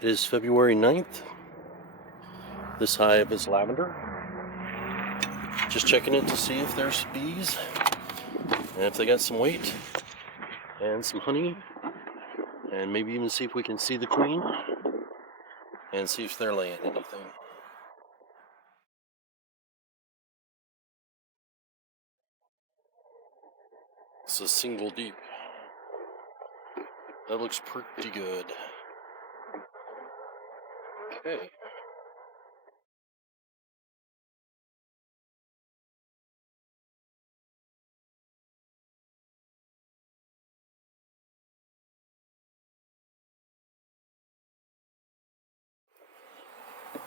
It is February 9th. This hive is lavender. Just checking it to see if there's bees and if they got some weight and some honey, and maybe even see if we can see the queen and see if they're laying anything. It's a single deep. That looks pretty good. Okay.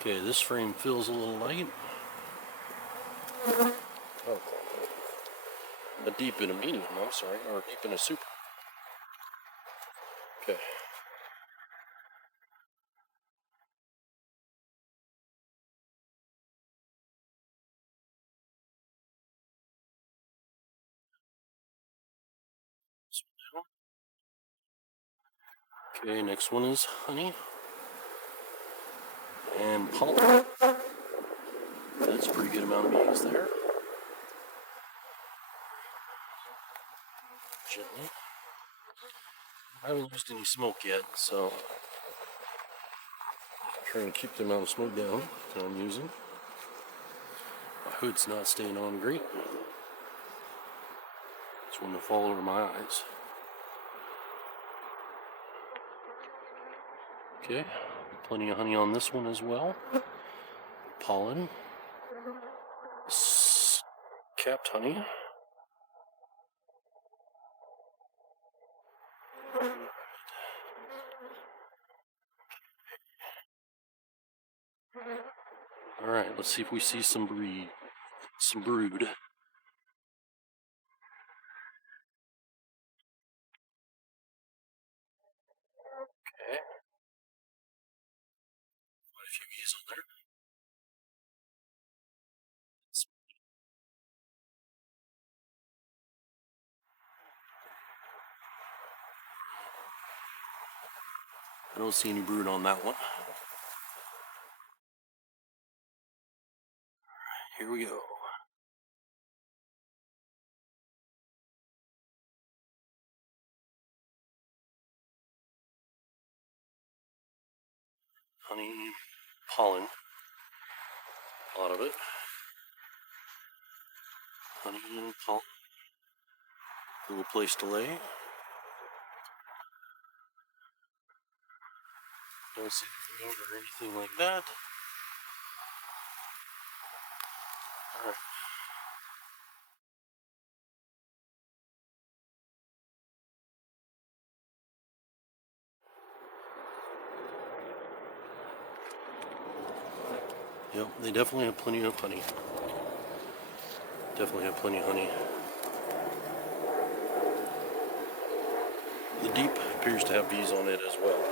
Okay, this frame feels a little light. Oh, a deep and a medium, I'm sorry, or a deep and a super. Okay. Okay, next one is honey and pollen. That's a pretty good amount of bees there. Gently. I haven't used any smoke yet, so I'm trying to keep the amount of smoke down that I'm using. My hood's not staying on great. It's wanting to fall over my eyes. Okay, plenty of honey on this one as well. Pollen. Capped honey. Alright, let's see if we see some brood. Okay. Quite a few bees on there. I don't see any brood on that one. Here we go. Honey, pollen. A lot of it. Honey and pollen. Little place to lay. Don't see any note or anything like that. Alright. Yep, they definitely have plenty of honey. Definitely have plenty of honey. The deep appears to have bees on it as well.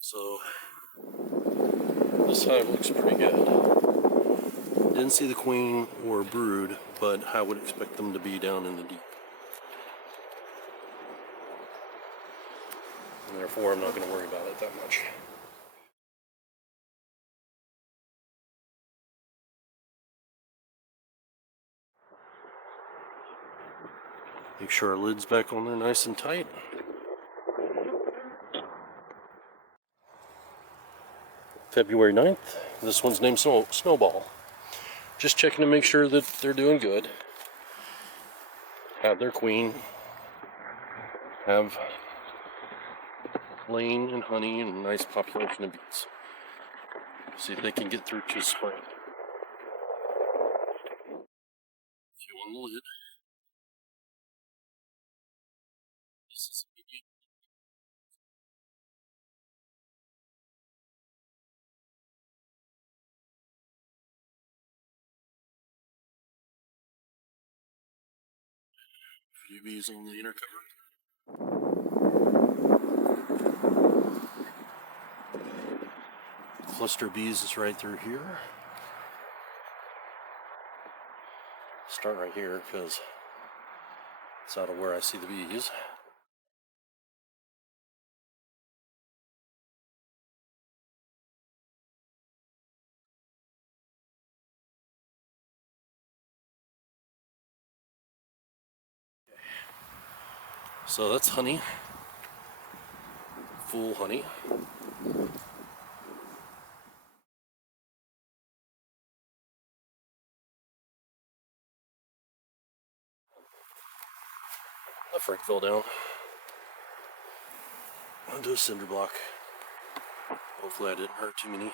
So this hive looks pretty good. Didn't see the queen or brood, but I would expect them to be down in the deep. And therefore, I'm not going to worry about it that much. Make sure our lid's back on there nice and tight. February 9th. This one's named Snowball. Just checking to make sure that they're doing good. Have their queen. Have laying and honey and a nice population of bees. See if they can get through to spring. Few on the lid. This is a medium. Few bees on the inner cover. Cluster of bees is right through here. start right here because it's out of where I see the bees. So that's honey, full honey. That freak fell down onto a cinder block. Hopefully I didn't hurt too many.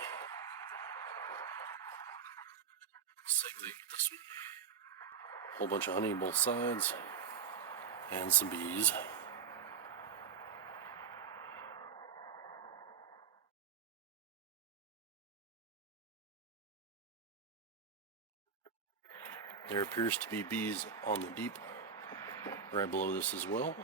Safely get this one. Whole bunch of honey both sides and some bees. There appears to be bees on the deep right below this as well.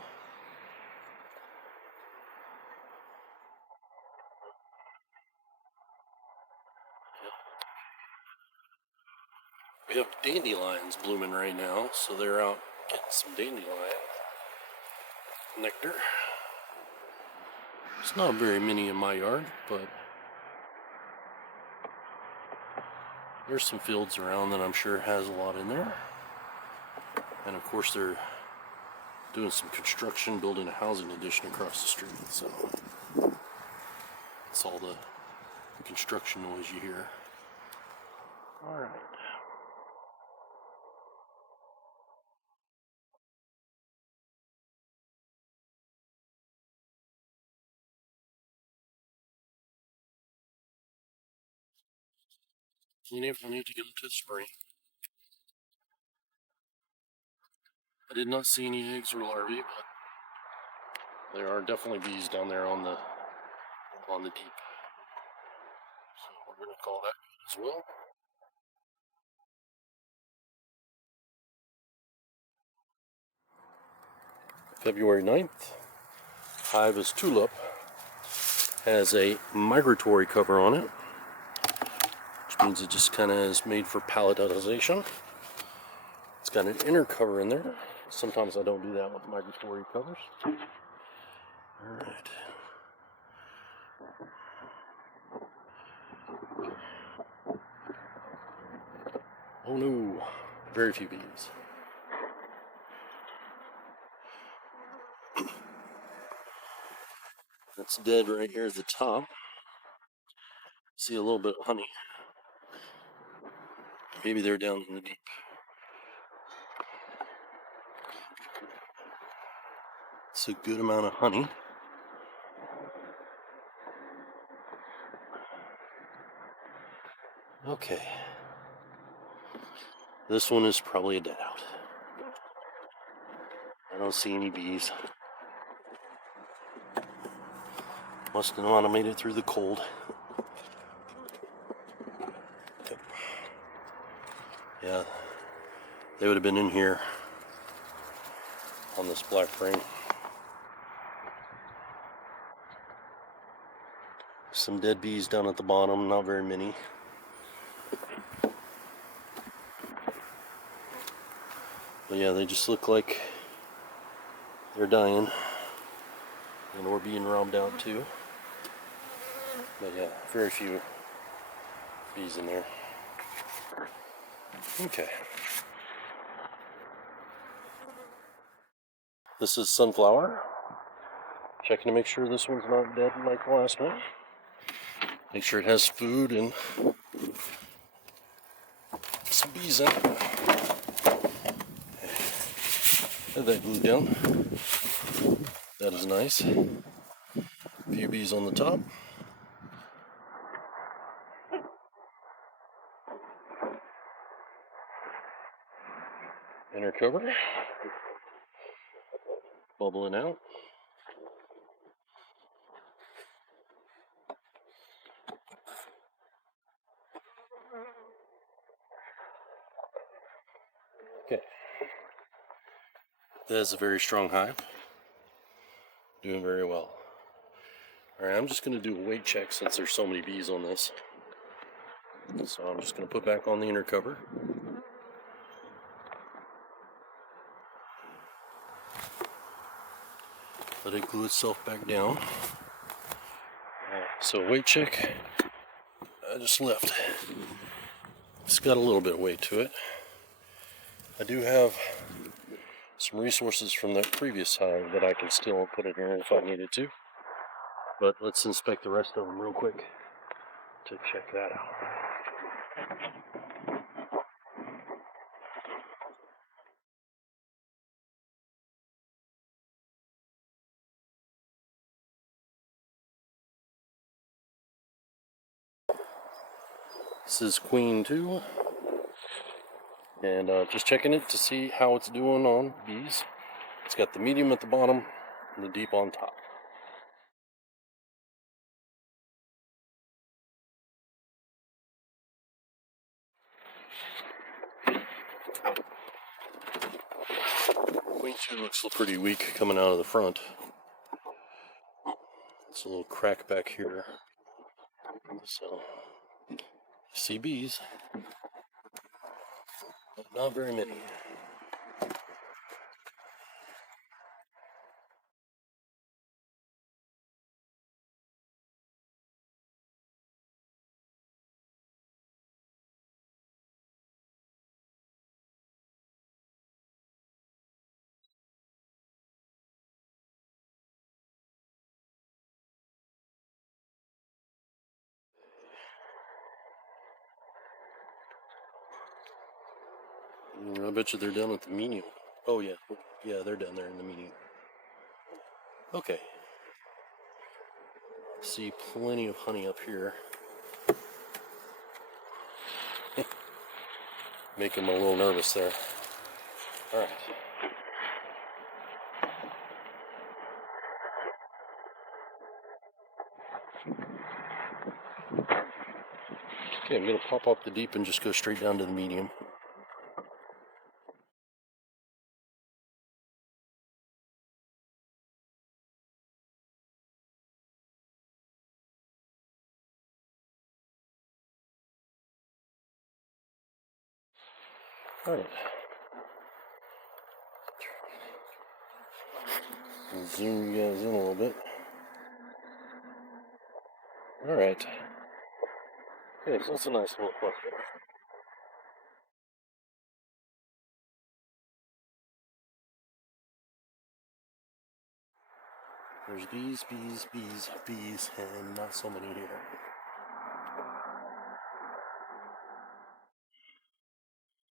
We have dandelions blooming right now, so they're out getting some dandelion nectar. There's not very many in my yard, but there's some fields around that I'm sure has a lot in there. And of course they're doing some construction, building a housing addition across the street, so that's all the construction noise you hear. Alright. I need to get into the spring. I did not see any eggs or larvae, but there are definitely bees down there on the deep. So we're going to call that good as well. February 9th. Hive is tulip. Has a migratory cover on it, which means it just kind of is made for palletization. It's got an inner cover in there. Sometimes I don't do that with migratory covers. Alright. Oh no, very few bees. That's dead right here at the top. See a little bit of honey. Maybe they're down in the deep. It's a good amount of honey. Okay. This one is probably a dead out. I don't see any bees. Must not have made it through the cold. Yeah, they would have been in here on this black frame. Some dead bees down at the bottom, not very many. But yeah, they just look like they're dying. And we're being robbed out too. But yeah, very few bees in there. Okay. This is sunflower. Checking to make sure this one's not dead like the last one. Make sure it has food and some bees in it. Have that glued down. That is nice. A few bees on the top. Inner cover. Bubbling out. Okay. That is a very strong hive. Doing very well. Alright, I'm just going to do a weight check since there's so many bees on this. So I'm just going to put back on the inner cover. let it glue itself back down. So weight check, I just left. It's got a little bit of weight to it. I do have some resources from that previous hive that I can still put in here if I needed to. But let's inspect the rest of them real quick to check that out. This is Queen 2, and just checking it to see how it's doing on bees. It's got the medium at the bottom and the deep on top. Queen 2 looks pretty weak coming out of the front. It's a little crack back here. So, see bees, but not very many. I bet you they're down at the medium. Oh yeah, they're down there in the medium. Okay. See plenty of honey up here. Make him a little nervous there. All right. Okay, I'm gonna pop up the deep and just go straight down to the medium. All right. Zoom you guys in a little bit. All right. Okay, so that's a nice little cluster. There's bees, bees, bees, bees, and not so many here.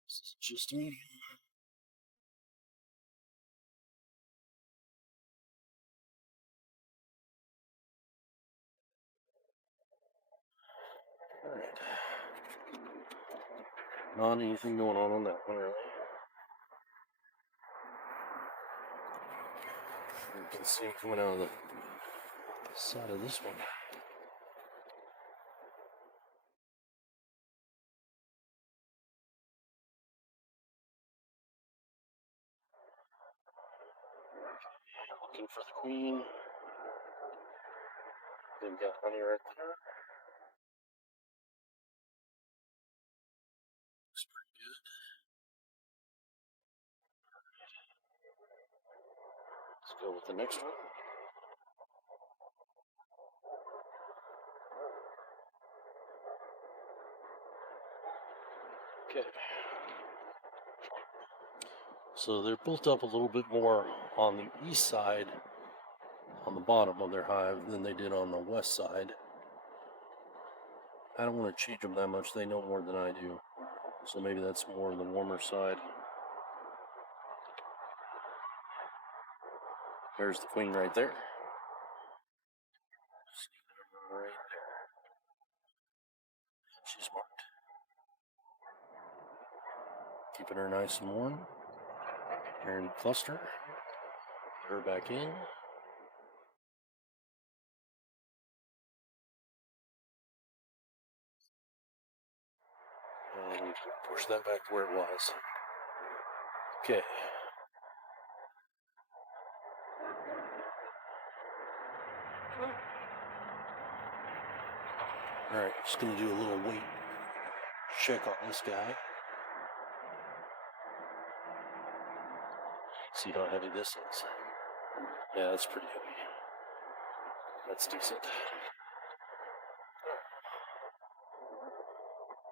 This is just medium. All right. Not anything going on that one, really. You can see coming out of the side of this one. Looking for the queen. They've got honey right there. Looks pretty good. Let's go with the next one. Okay. So they're built up a little bit more on the east side, on the bottom of their hive, than they did on the west side. I don't want to change them that much. They know more than I do. So maybe that's more the warmer side. There's the queen right there. Right there. She's marked. Keeping her nice and warm. Here in the cluster. Put her back in. And push that back to where it was. Okay. Alright, just going to do a little weight check on this guy. See how heavy this is. Yeah, that's pretty heavy. That's decent.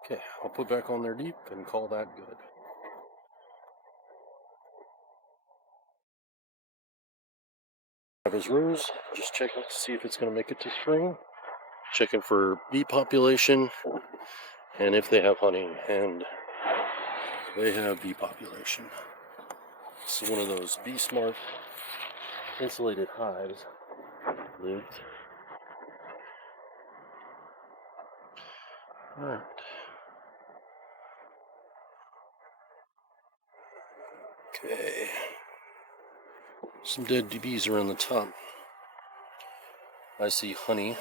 Okay, I'll put back on there deep and call that good. Have his rows, just checking to see if it's going to make it to spring. Checking for bee population and if they have honey, and they have bee population. This is one of those Bee Smart insulated hives. Lids. Alright. Okay. Some dead bees are on the top. I see honey.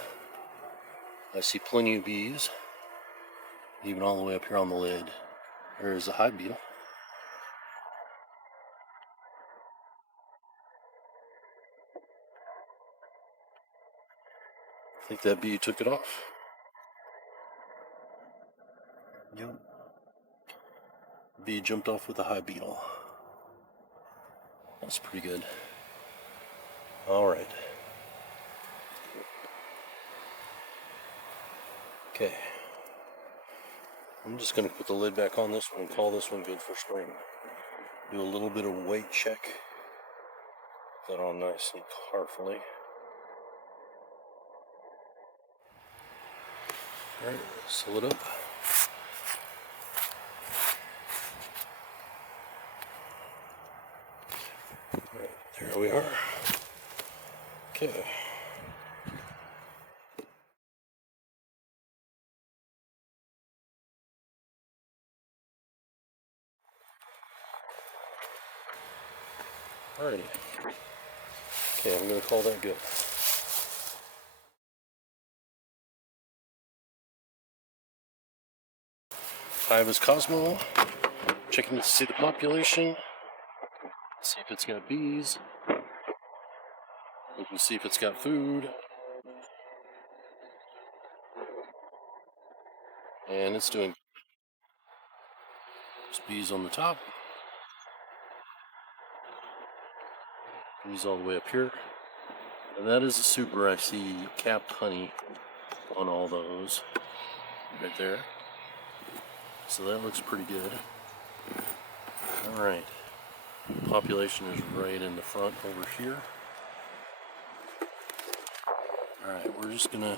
I see plenty of bees. Even all the way up here on the lid. There's a hive beetle. I think that bee took it off. Yep. Bee jumped off with a hive beetle. That's pretty good. Alright. Okay. I'm just going to put the lid back on this one and call this one good for spring. Do a little bit of weight check. Put that on nice and carefully. Alright, seal it up. Alright, there we are. Okay. Alrighty. Okay, I'm going to call that good. Hive is Cosmo. Checking to see the population. See if it's got bees. We can see if it's got food. And it's doing. There's bees on the top. Bees all the way up here. And that is a super. I see capped honey on all those. Right there. So that looks pretty good. Alright. Population is right in the front over here. Alright, we're just gonna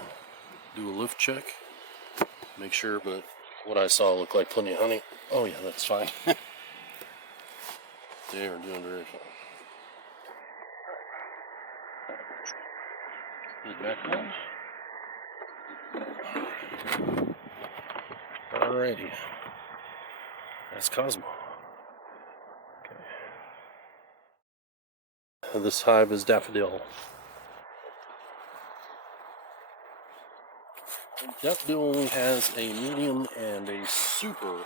do a lift check. Make sure, but what I saw looked like plenty of honey. Oh yeah, that's fine. They are doing very fine. Get back on. Alrighty. That's Cosmo. Okay. This hive is Daffodil. Daffodil only has a medium and a super.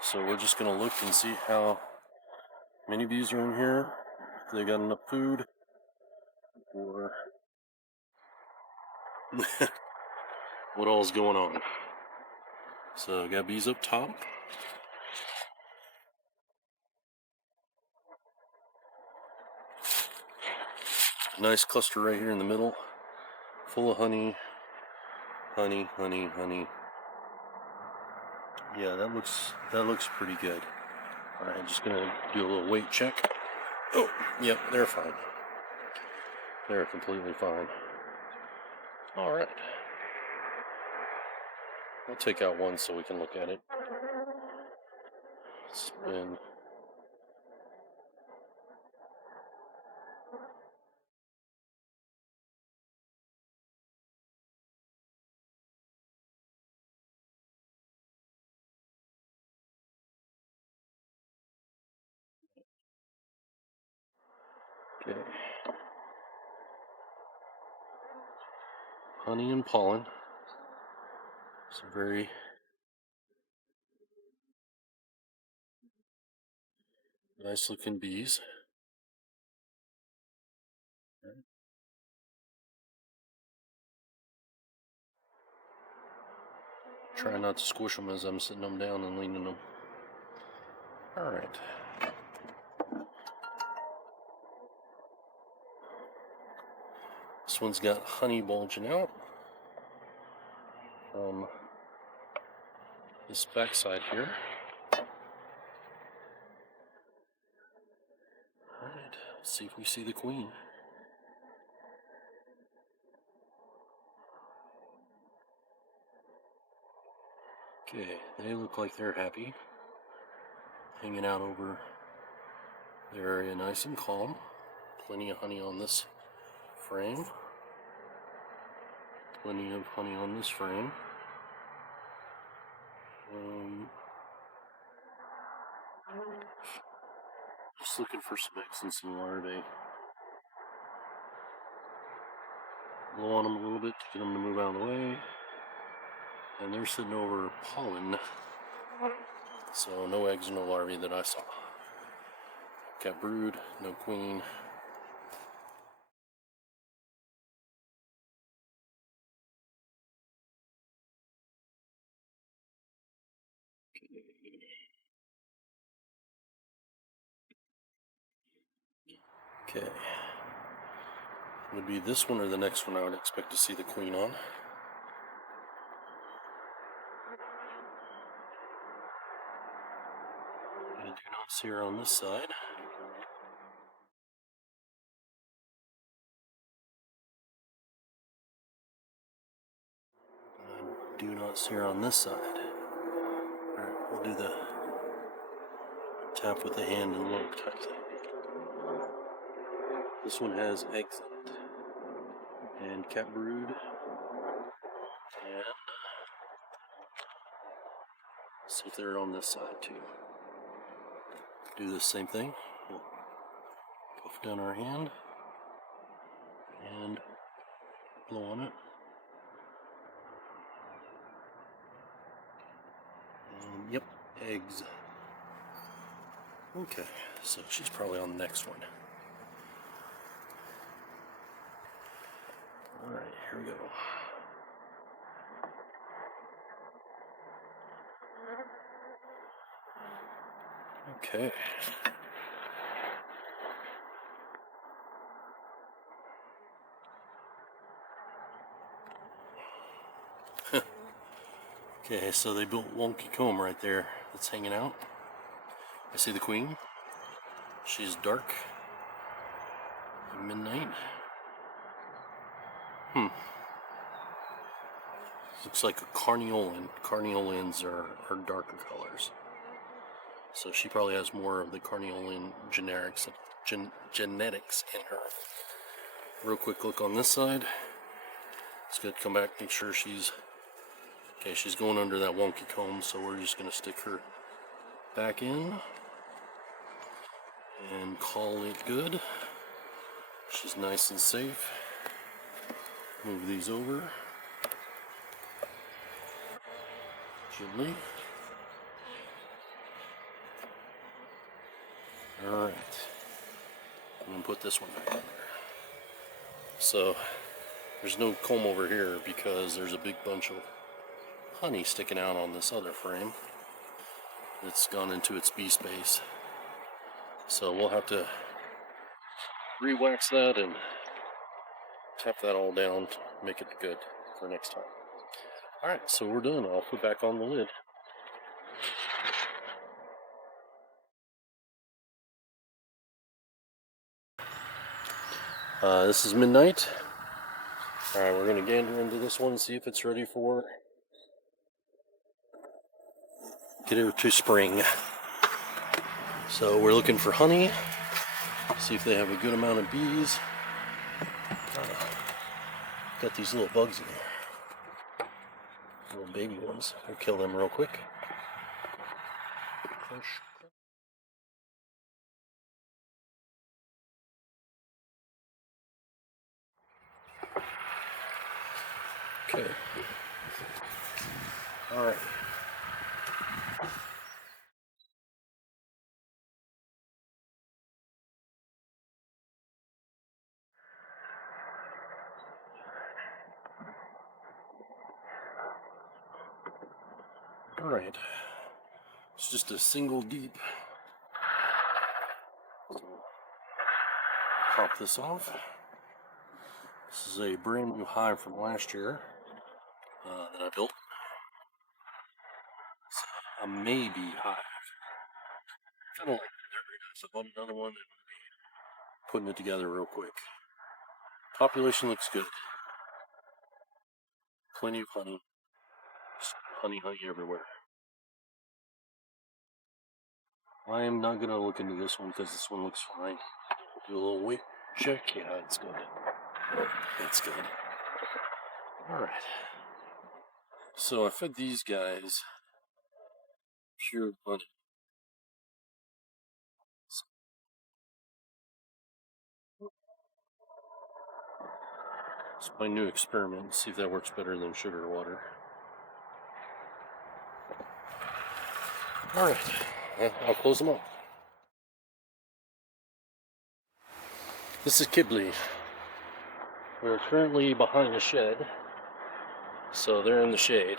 So we're just going to look and see how many bees are in here. If they got enough food. Or what all's going on. So got bees up top. Nice cluster right here in the middle. Full of honey. Honey, honey, honey. Yeah, that looks pretty good. Alright, just gonna do a little weight check. Oh, yep, they're fine. They're completely fine. Alright. I'll take out one so we can look at it. Spin. Okay. Honey and pollen. Some very nice looking bees. Try not to squish them as I'm sitting them down and leaning them. Alright. This one's got honey bulging out from this backside here. Alright, let's see if we see the queen. Okay, they look like they're happy. Hanging out over their area nice and calm. Plenty of honey on this frame. Plenty of honey on this frame. Just looking for some eggs and some larvae. Blow on them a little bit to get them to move out of the way. And they're sitting over pollen. So no eggs, no larvae that I saw. Got brood, no queen. Okay. Would be this one or the next one I would expect to see the queen on. I do not see her on this side. I do not see her on this side. Alright, we'll do the tap with the hand and look type thing. This one has eggs in it. And cat brood. And see if they're on this side too. Do the same thing. We'll puff down our hand and blow on it. And yep, eggs. Okay, so she's probably on the next one. Alright, here we go. Okay. Okay, so they built wonky comb right there that's hanging out. I see the queen. She's dark. Midnight. Looks like a carniolan. Carniolans are darker colors. So she probably has more of the carniolan genetics in her. Real quick look on this side. It's good to come back, make sure she's okay. She's going under that wonky comb, so we're just going to stick her back in and call it good. She's nice and safe. Move these over gently. Alright, I'm going to put this one back in there. So there's no comb over here because there's a big bunch of honey sticking out on this other frame. It's gone into its bee space. So we'll have to re-wax that and tap that all down to make it good for next time. Alright, so we're done. I'll put back on the lid. This is midnight. Alright, we're going to gander into this one and see if it's ready for get her to spring. So we're looking for honey. See if they have a good amount of bees. Got these little bugs in there. Little baby ones. We'll kill them real quick. Okay. Alright. Alright. It's just a single deep. So, pop this off. This is a brand new hive from last year that I built. It's a maybe hive. Kind of like so I bought another one and putting it together real quick. Population looks good. Plenty of honey. Just honey everywhere. I am not going to look into this one because this one looks fine. Do a little weight check. Yeah, it's good. It's good. Alright. So I fed these guys pure honey. It's my new experiment. See if that works better than sugar water. Alright. I'll close them up. This is Kibble. We're currently behind the shed, so they're in the shade.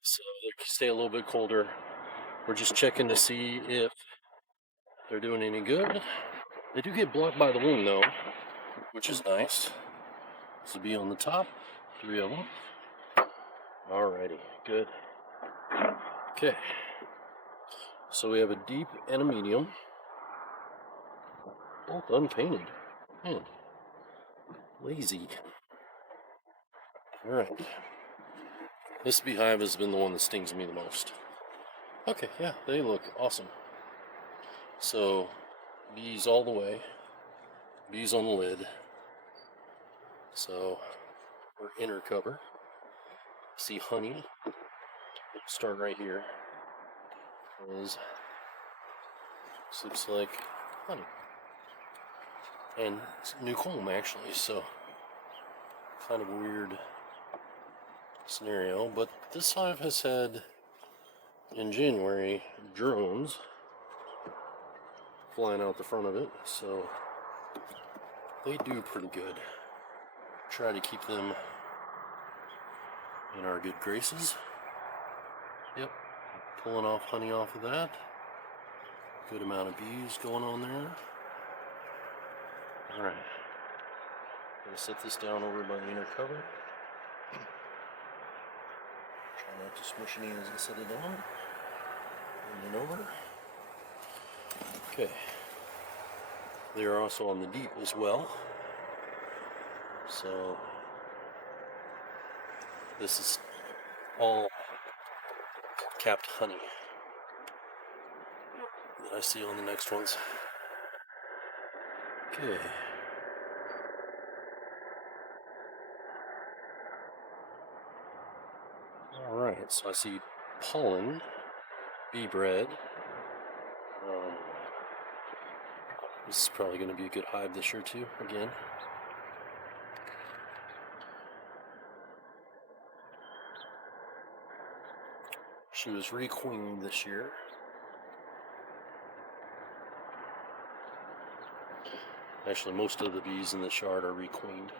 So they stay a little bit colder. We're just checking to see if they're doing any good. They do get blocked by the wind though, which is nice. This will be on the top, 3 of them. Alrighty, good. Okay, so we have a deep and a medium, both unpainted. Man, lazy. Alright, this beehive has been the one that stings me the most. Okay, yeah, they look awesome. So, bees all the way, bees on the lid. So, we're inner cover. See honey. We'll start right here. This looks like honey. And it's new comb actually, so kind of a weird scenario. But this hive has had, in January, drones flying out the front of it, so they do pretty good. Try to keep them in our good graces. Yep, pulling off honey off of that. Good amount of bees going on there. Alright, gonna set this down over by the inner cover. Try not to smush any as I set it down. Bring it over. Okay, they are also on the deep as well. So this is all capped honey that I see on the next ones. Okay. Alright, so I see pollen, bee bread. This is probably going to be a good hive this year too, again. She was requeened this year. Actually, most of the bees in this yard are requeened.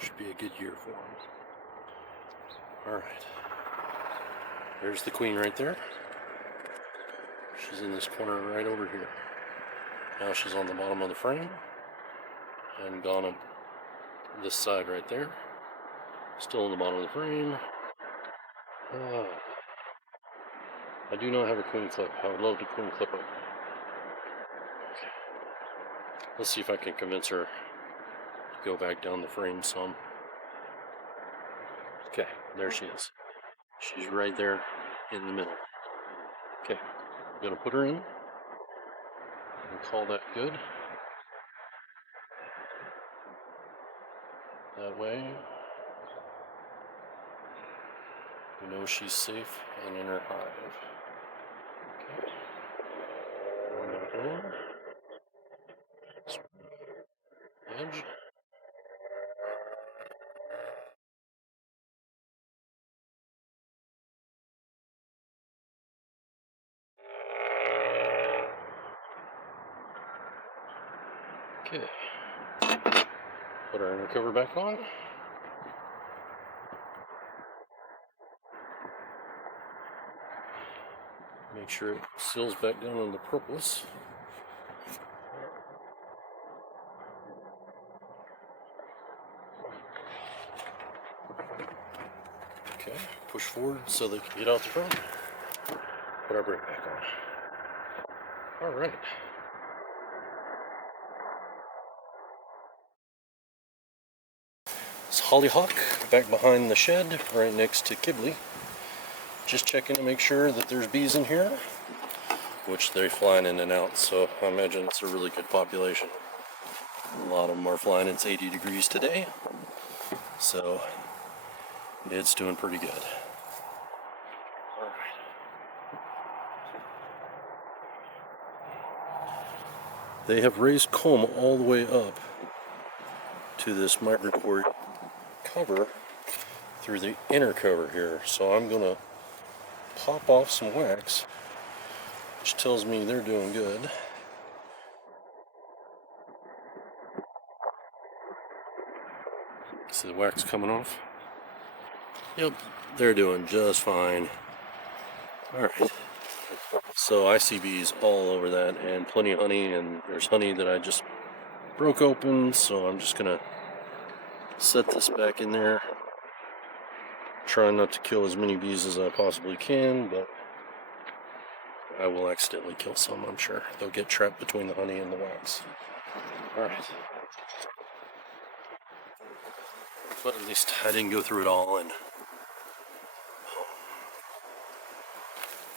Should be a good year for them. Alright. There's the queen right there. She's in this corner right over here. Now she's on the bottom of the frame and gone on this side right there. Still in the bottom of the frame. I do not have a queen clip. I would love to queen clip her. Let's see if I can convince her to go back down the frame some. Okay, there she is. She's right there in the middle. Okay, I'm gonna put her in and call that good. That way, we know she's safe and in her hive. Okay. Back in. Edge. Okay. Put our inner cover back on. Make sure it seals back down on the propolis. Okay, push forward so they can get out the front. Put our brake back on. All right. It's Hollyhock back behind the shed, right next to Kibley. Just checking to make sure that there's bees in here, which they're flying in and out, so I imagine it's a really good population. A lot of them are flying. It's 80 degrees today, so it's doing pretty good. All right. They have raised comb all the way up to this migratory cover through the inner cover here, so I'm going to pop off some wax, which tells me they're doing good. See the wax coming off? Yep, they're doing just fine. Alright, so I see bees all over that and plenty of honey, and there's honey that I just broke open, so I'm just gonna set this back in there. Try not to kill as many bees as I possibly can, but I will accidentally kill some, I'm sure. They'll get trapped between the honey and the wax. Alright. But at least I didn't go through it all and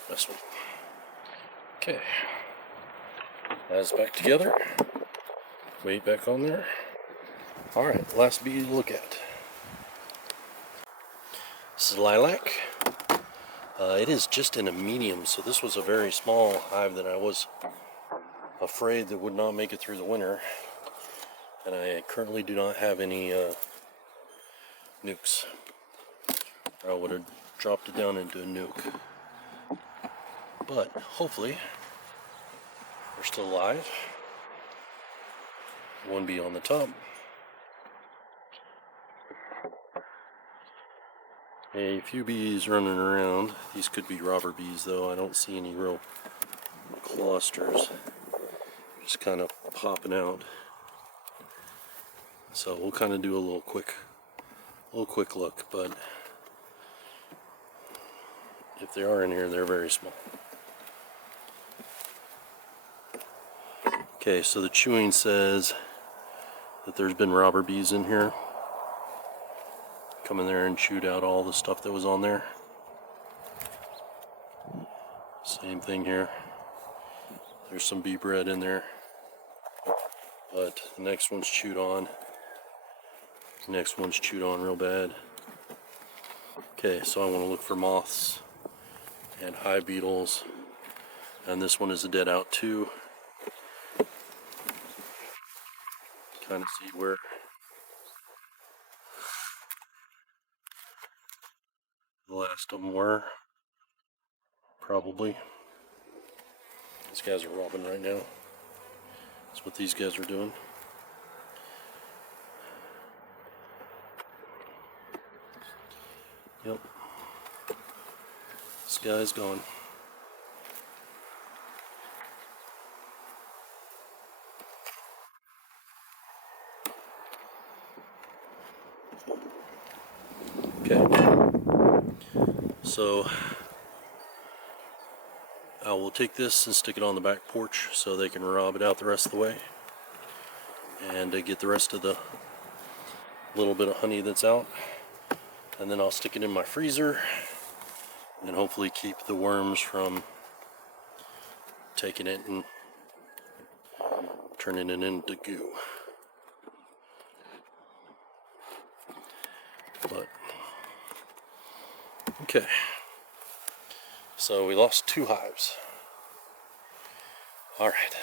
mess with it. Okay. That's back together. Weight back on there. Alright, last bee to look at. This is Lilac. It is just in a medium, so this was a very small hive that I was afraid that would not make it through the winter. And I currently do not have any nukes. I would have dropped it down into a nuke. But hopefully they're still alive. One bee on the top. A few bees running around. These could be robber bees though. I don't see any real clusters. Just kind of popping out. So we'll kind of do a little quick look, but if they are in here, they're very small. Okay, so the chewing says that there's been robber bees in here. Come in there and chewed out all the stuff that was on there. Same thing here. There's some bee bread in there. But the next one's chewed on. The next one's chewed on real bad. Okay, so I want to look for moths and hive beetles. And this one is a dead out too. Kind of see where the last of them were. Probably. These guys are robbing right now. That's what these guys are doing. Yep. This guy's gone. Okay. So I will take this and stick it on the back porch so they can rob it out the rest of the way, and get the rest of the little bit of honey that's out, and then I'll stick it in my freezer and hopefully keep the worms from taking it and turning it into goo. But okay, so we lost 2 hives. All right.